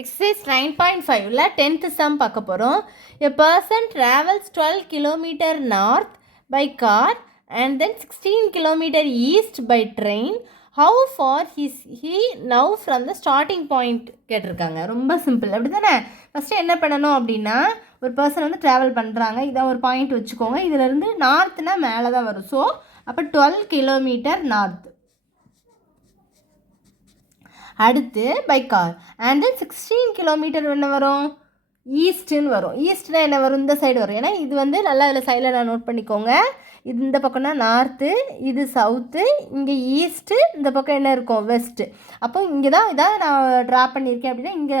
Exercise 9.5ல 10th sum பார்க்க போகிறோம். A person travels 12 km north by car and then 16 km east by train. How far is he now from the starting point கேட்டிருக்காங்க. ரொம்ப simple அப்படி தானே. First என்ன பண்ணணும் அப்படின்னா, ஒரு பர்சன் வந்து ட்ராவல் பண்ணுறாங்க. இதை ஒரு பாயிண்ட் வச்சுக்கோங்க. இதிலேருந்து நார்த்னா மேலே தான் வரும். ஸோ அப்போ 12 கிலோமீட்டர் நார்த். அடுத்து by car and then 16 kilometre என்ன வரும், ஈஸ்ட்டுன்னு வரும். ஈஸ்ட்னா என்ன வரும், இந்த சைடு வரும். ஏன்னா இது வந்து நல்லா அதில் சைடில் நான் நோட் பண்ணிக்கோங்க. இது இந்த பக்கம்னா நார்த்து, இது சவுத்து, இங்கே ஈஸ்ட்டு, இந்த பக்கம் என்ன இருக்கும், வெஸ்ட்டு. அப்போ இங்கே தான் இதான் நான் ட்ரா பண்ணியிருக்கேன் அப்படின்னா இங்கே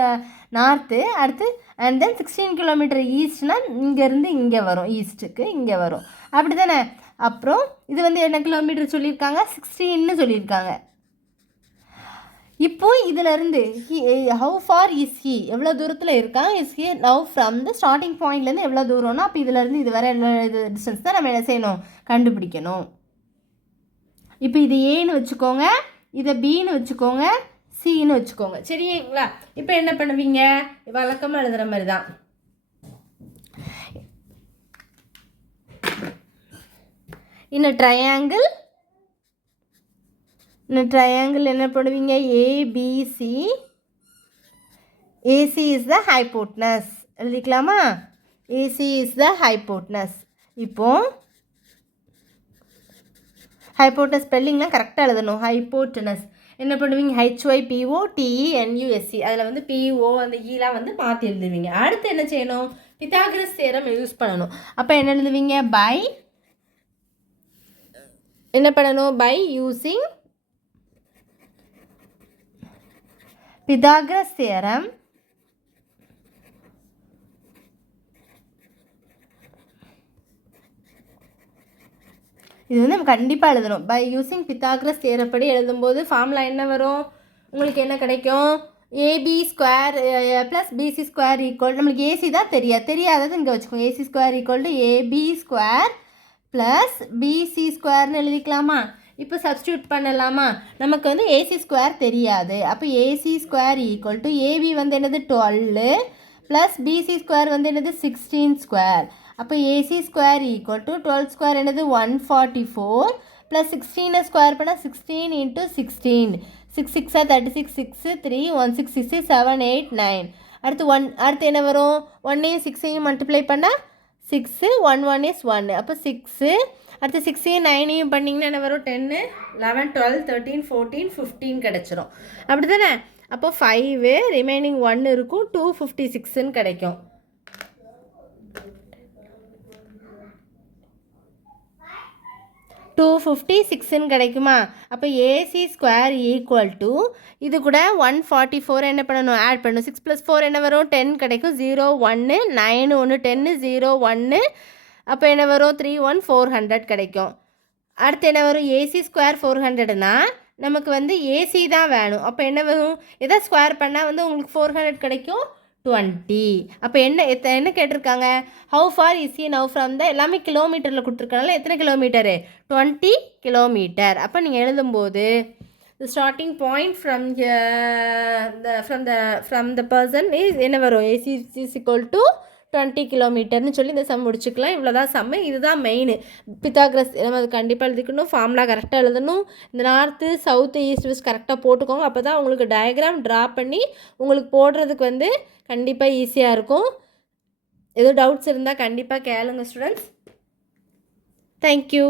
நார்த்து. அடுத்து அண்ட் தென் 16 கிலோமீட்டர் ஈஸ்ட்னால் இங்கேருந்து இங்கே வரும், ஈஸ்ட்டுக்கு இங்கே வரும். அப்படி தானே. அப்புறம் இது வந்து என்ன கிலோமீட்டர் சொல்லியிருக்காங்க, 16ன்னு சொல்லியிருக்காங்க. இப்போது இதிலேருந்து ஹவு ஃபார் இஸ் ஹி, எவ்வளோ தூரத்தில் இருக்கான், is he now from the starting பாயிண்ட்லேருந்து எவ்வளோ தூரம்னா, அப்போ இதிலேருந்து இது வர இது டிஸ்டன்ஸ் தான் நம்ம என்ன செய்யணும், கண்டுபிடிக்கணும். இப்போ இது ஏன்னு வச்சுக்கோங்க, இதை பின்னு வச்சுக்கோங்க, சின்னு வச்சுக்கோங்க. சரிங்களா. இப்போ என்ன பண்ணுவீங்க, வழக்கமாக எழுதுகிற மாதிரி தான். இன்னும் ட்ரையாங்கிள் என்ன பண்ணுவீங்க, ABC, AC is the hypotenuse எழுதிக்கலாமா, ஏசி இஸ் த ஹைப்போட்னஸ். இப்போது ஹைப்போட்னஸ் ஸ்பெல்லிங்லாம் கரெக்டாக எழுதணும். ஹைப்போட்டனஸ் என்ன பண்ணுவீங்க, HYPO TENUSC, அதில் வந்து PO அந்த ஈலாம் வந்து மாற்றி எழுதுவீங்க. அடுத்து என்ன செய்யணும், பித்தாகரஸ் தியரம் யூஸ் பண்ணணும். அப்போ என்ன எழுதுவீங்க, பை என்ன பண்ணணும், பை யூஸிங் Pythagoras theorem இது வந்து நம்ம கண்டிப்பாக எழுதணும். பை யூஸிங் பித்தாகரஸ் தியரப்படி எழுதும்போது ஃபார்முலா என்ன வரும், உங்களுக்கு என்ன கிடைக்கும், AB square plus BC square equal, நம்மளுக்கு ஏசி தான் தெரியாதது இங்கே வச்சுக்கோங்க. AC square equal to AB square plus BC ஸ்கொயர்னு எழுதிக்கலாமா. இப்போ சப்ஸ்டியூட் பண்ணலாமா. நமக்கு வந்து ஏசி ஸ்கொயர் தெரியாது. அப்போ AC square equal to AB வந்து என்னது 12 ப்ளஸ் பிசி ஸ்கொயர் வந்து என்னது 16 ஸ்கொயர். அப்போ AC square equal to 12 square என்னது 144 ப்ளஸ் 16 ஸ்கொயர் பண்ணால் 16 இன்ட்டு 16, 6 6 36, 6 3 1 6 6 7 8 9. அடுத்து என்ன வரும், 1ஐயும் 6ஐயும் மல்டிப்ளை பண்ணால் 6, 1 1 is 1. அப்போ 6, அடுத்து 6ஐயும் 9ஐயும் பண்ணிங்கன்னா என்ன வரும், 10 11 12 13 14 15 கிடச்சிரும். அப்படி தானே. அப்போ 5 ரிமைனிங் 1 இருக்கும், 256ன்னு கிடைக்கும். கிடைக்குமா. அப்போ ஏசி ஸ்கொயர் ஈக்குவல் டு இது கூட 144 என்ன பண்ணணும், ஆட் பண்ணணும். 6 + 4 என்ன வரும், 10 கிடைக்கும். 0 1 9 1 10 0 1, அப்போ என்ன வரும், 3 1 400 கிடைக்கும். அடுத்து என்ன வரும், ஏசி ஸ்கொயர் 400னா நமக்கு வந்து ஏசி தான் வேணும். அப்போ என்ன வரும், எதை ஸ்கொயர் பண்ணால் வந்து உங்களுக்கு 400 கிடைக்கும், 20. அப்போ என்ன கேட்டிருக்காங்க, how for is he now from த, எல்லாமே கிலோமீட்டரில் கொடுத்துருக்கனால எத்தனை கிலோமீட்டரு, 20 கிலோமீட்டர். அப்போ நீங்கள் எழுதும்போது the starting point from the person is என்ன வரும், AC is equal to 20 கிலோமீட்டர்னு சொல்லி இந்த சம் முடிச்சுக்கலாம். இவ்வளோதான் சம்மு. இதுதான் மெயின். பித்தாகரஸ் நம்ம அது கண்டிப்பாக எழுதிக்கணும். ஃபார்முலா கரெக்டாக எழுதணும். இந்த நார்த்து சவுத்து ஈஸ்ட் வெஸ்ட் கரெக்டாக போட்டுக்கோங்க. அப்போ தான் உங்களுக்கு டயக்ராம் ட்ரா பண்ணி உங்களுக்கு போடுறதுக்கு வந்து கண்டிப்பாக ஈஸியாக இருக்கும். எதுவும் டவுட்ஸ் இருந்தால் கண்டிப்பாக கேளுங்க ஸ்டூடெண்ட்ஸ். தேங்க்யூ.